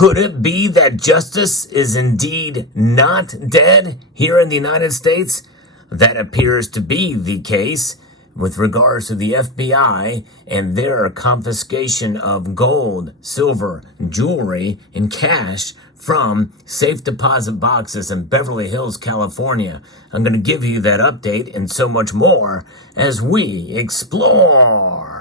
Could it be that justice is indeed not dead here in the United States? That appears to be the case with regards to the FBI and their confiscation of gold, silver, jewelry, and cash from safe deposit boxes in Beverly Hills, California. I'm going to give you that update and so much more as we explore.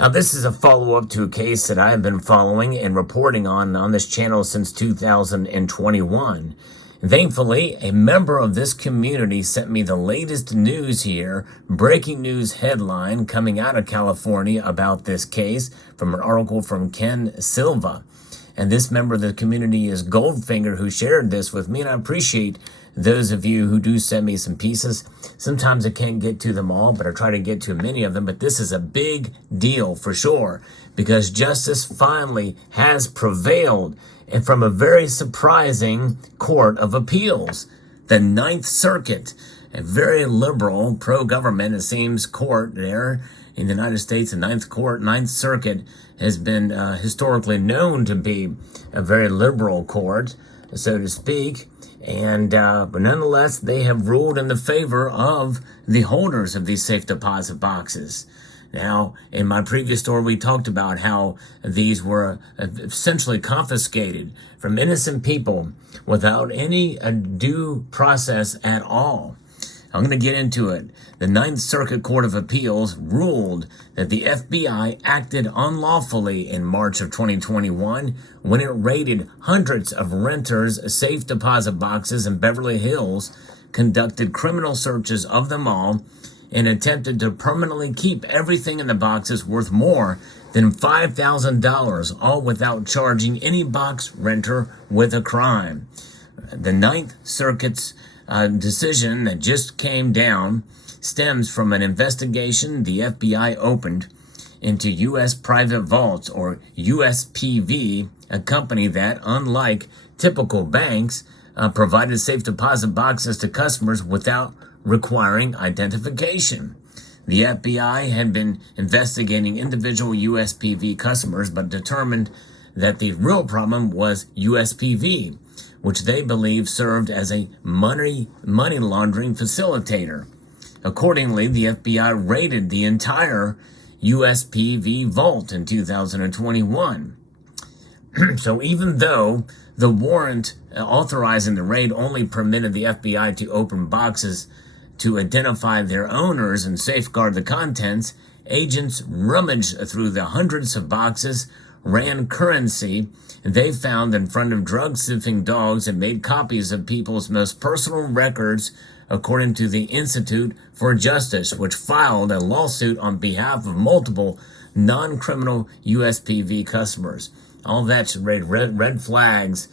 Now, this is a follow-up to a case that I have been following and reporting on this channel since 2021. Thankfully, a member of this community sent me the latest news here, breaking news headline coming out of California about this case from an article from Ken Silva. And this member of the community is Goldfinger, who shared this with me, and I appreciate those of you who do send me some pieces. Sometimes I can't get to them all, but I try to get to many of them. But this is a big deal for sure, because justice finally has prevailed, and from a very surprising court of appeals, the Ninth Circuit, a very liberal, pro-government, it seems, court there in the United States. The Ninth Circuit has been historically known to be a very liberal court, so to speak. And but nonetheless, they have ruled in the favor of the holders of these safe deposit boxes. Now, in my previous story, we talked about how these were essentially confiscated from innocent people without any due process at all. I'm going to get into it. The Ninth Circuit Court of Appeals ruled that the FBI acted unlawfully in March of 2021 when it raided hundreds of renters' safe deposit boxes in Beverly Hills, conducted criminal searches of them all, and attempted to permanently keep everything in the boxes worth more than $5,000, all without charging any box renter with a crime. The Ninth Circuit's decision that just came down stems from an investigation the FBI opened into U.S. Private Vaults, or USPV, a company that, unlike typical banks, provided safe deposit boxes to customers without requiring identification. The FBI had been investigating individual USPV customers, but determined that the real problem was USPV, which they believe served as a money laundering facilitator. Accordingly, the FBI raided the entire USPV vault in 2021. So even though the warrant authorizing the raid only permitted the FBI to open boxes to identify their owners and safeguard the contents, agents rummaged through the hundreds of boxes, ran currency they found in front of drug-sniffing dogs, and made copies of people's most personal records, according to the Institute for Justice, which filed a lawsuit on behalf of multiple non-criminal USPV customers. All that's red flags,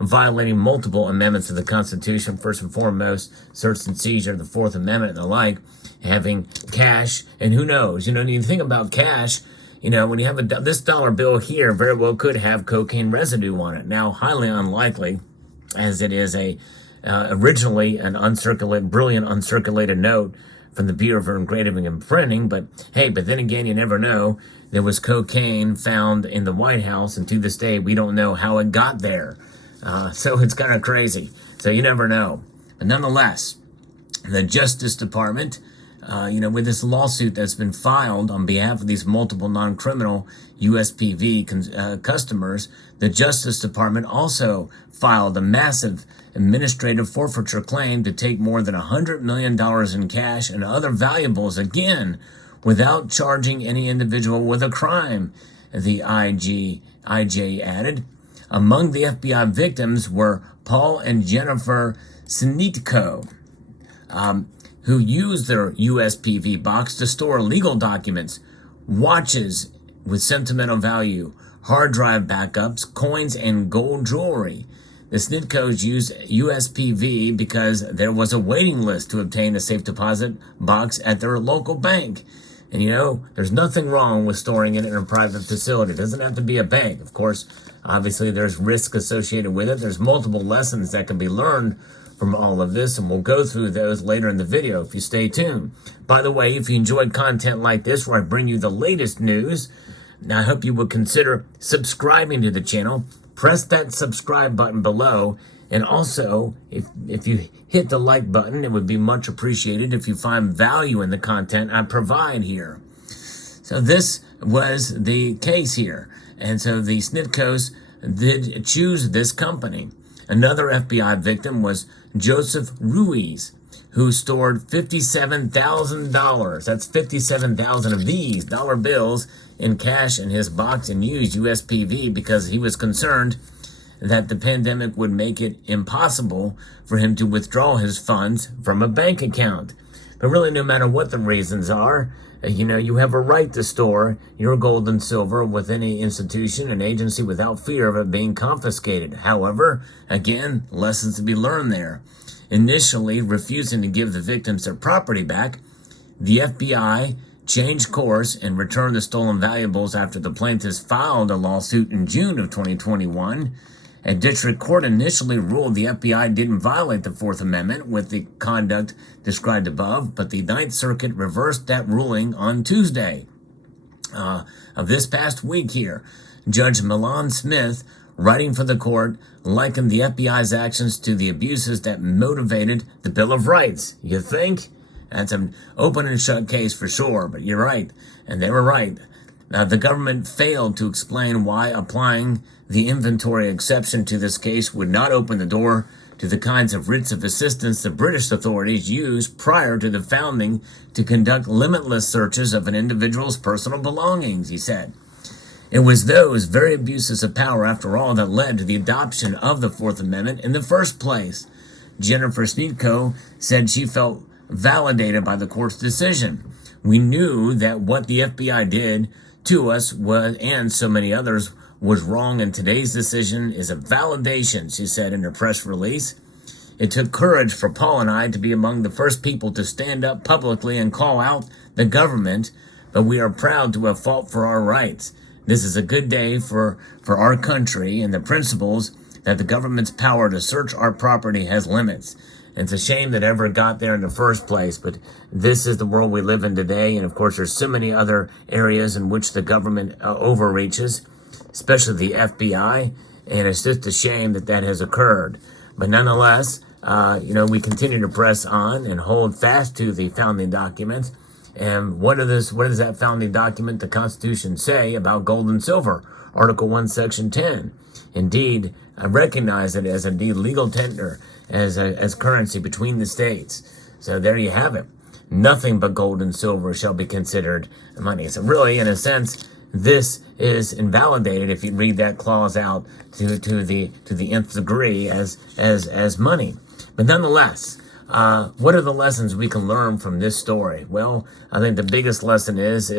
violating multiple amendments of the Constitution. First and foremost, search and seizure, the Fourth Amendment, and the like, having cash, and who knows, you think about cash, when you have this dollar bill here, very well could have cocaine residue on it. Now, highly unlikely, as it is originally an brilliant uncirculated note from the Bureau of Engraving and Printing, but then again, you never know. There was cocaine found in the White House, and to this day, we don't know how it got there. So it's kind of crazy. So you never know. But nonetheless, the Justice Department, with this lawsuit that's been filed on behalf of these multiple non-criminal USPV customers, the Justice Department also filed a massive administrative forfeiture claim to take more than $100 million in cash and other valuables, again, without charging any individual with a crime, the IJ added. Among the FBI victims were Paul and Jennifer Snitko, who used their USPV box to store legal documents, watches with sentimental value, hard drive backups, coins, and gold jewelry. The Snitkos used USPV because there was a waiting list to obtain a safe deposit box at their local bank. And there's nothing wrong with storing it in a private facility. It doesn't have to be a bank. Of course, obviously there's risk associated with it. There's multiple lessons that can be learned from all of this, and we'll go through those later in the video if you stay tuned. By the way, if you enjoyed content like this where I bring you the latest news, I hope you would consider subscribing to the channel. Press that subscribe button below, and also if you hit the like button, it would be much appreciated if you find value in the content I provide here. So this was the case here, and so the Snitkos did choose this company. Another FBI victim was Joseph Ruiz, who stored $57,000. That's 57,000 of these dollar bills in cash in his box and used USPV because he was concerned that the pandemic would make it impossible for him to withdraw his funds from a bank account. But really, no matter what the reasons are, you have a right to store your gold and silver with any institution and agency without fear of it being confiscated. However, again, lessons to be learned there. Initially refusing to give the victims their property back, the FBI changed course and returned the stolen valuables after the plaintiffs filed a lawsuit in June of 2021. A district court initially ruled the FBI didn't violate the Fourth Amendment with the conduct described above, but the Ninth Circuit reversed that ruling on Tuesday of this past week here. Judge Milan Smith, writing for the court, likened the FBI's actions to the abuses that motivated the Bill of Rights. You think? That's an open and shut case for sure, but you're right, and they were right. The government failed to explain why applying the inventory exception to this case would not open the door to the kinds of writs of assistance the British authorities used prior to the founding to conduct limitless searches of an individual's personal belongings, he said. It was those very abuses of power, after all, that led to the adoption of the Fourth Amendment in the first place. Jennifer Snitko said she felt validated by the court's decision. We knew that what the FBI did to us was, and so many others, was wrong, and today's decision is a validation, she said in her press release. It took courage for Paul and I to be among the first people to stand up publicly and call out the government, but we are proud to have fought for our rights. This is a good day for our country and the principles that the government's power to search our property has limits. And it's a shame that it ever got there in the first place, but this is the world we live in today. And of course, there's so many other areas in which the government overreaches, especially the FBI. And it's just a shame that that has occurred. But nonetheless, we continue to press on and hold fast to the founding documents. And what does that founding document, the Constitution, say about gold and silver? Article 1, Section 10. Indeed, I recognize it as indeed legal tender, as currency between the states. So there you have it. Nothing but gold and silver shall be considered money. So really, in a sense, this is invalidated if you read that clause out to the nth degree as money. But nonetheless, what are the lessons we can learn from this story? Well, I think the biggest lesson is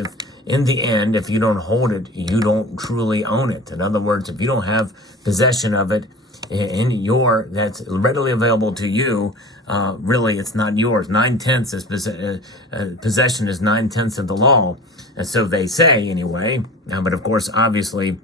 in the end, if you don't hold it, you don't truly own it. In other words, if you don't have possession of it that's readily available to you, really it's not yours. 9/10 is possession is 9/10 of the law, and so they say anyway. But of course, obviously,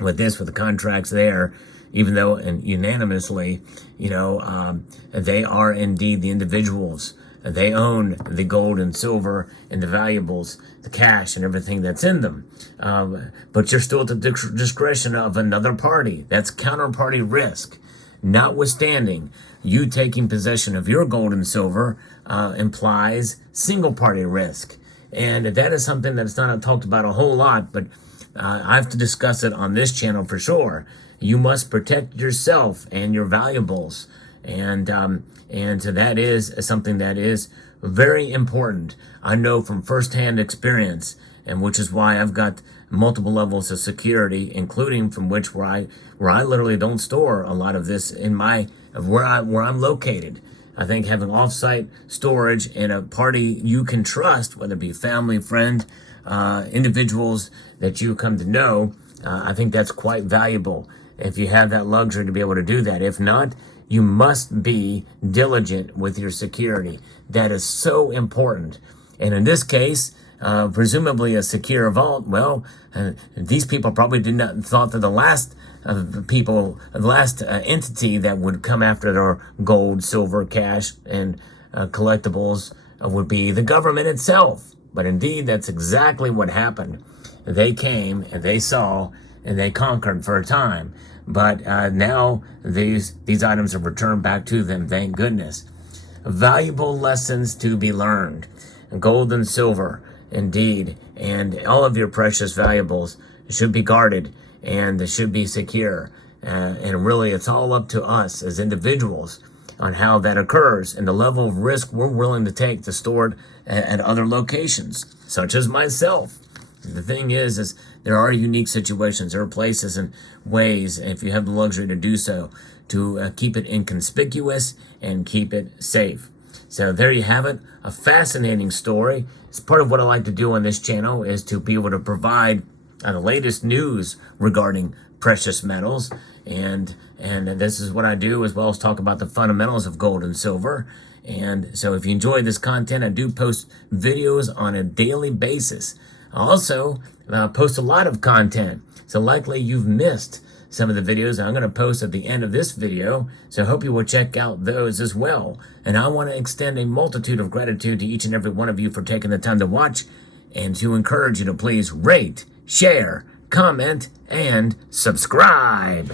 with the contracts there, even though unanimously, they are indeed the individuals. They own the gold and silver and the valuables, the cash and everything that's in them. But you're still at the discretion of another party. That's counterparty risk. Notwithstanding, you taking possession of your gold and silver implies single party risk. And that is something that's not talked about a whole lot, but I have to discuss it on this channel for sure. You must protect yourself and your valuables. And so that is something that is very important. I know from firsthand experience, and which is why I've got multiple levels of security, including from where I literally don't store a lot of this in where I'm located. I think having off-site storage in a party you can trust, whether it be family, friend, individuals that you come to know, I think that's quite valuable if you have that luxury to be able to do that. If not, you must be diligent with your security. That is so important. And in this case, presumably a secure vault. Well, these people probably did not thought that the last entity that would come after their gold, silver, cash, and collectibles would be the government itself. But indeed, that's exactly what happened. They came and they saw and they conquered for a time. But now these items are returned back to them, thank goodness. Valuable lessons to be learned. Gold and silver, indeed, and all of your precious valuables should be guarded and should be secure. And really, it's all up to us as individuals on how that occurs and the level of risk we're willing to take to store it at other locations, such as myself. The thing is there are unique situations. There are places and ways, if you have the luxury to do so, to keep it inconspicuous and keep it safe. So there you have it, a fascinating story. It's part of what I like to do on this channel is to be able to provide the latest news regarding precious metals. And this is what I do, as well as talk about the fundamentals of gold and silver. And so if you enjoy this content, I do post videos on a daily basis. I also post a lot of content, so likely you've missed some of the videos I'm going to post at the end of this video, so I hope you will check out those as well. And I want to extend a multitude of gratitude to each and every one of you for taking the time to watch, and to encourage you to please rate, share, comment, and subscribe.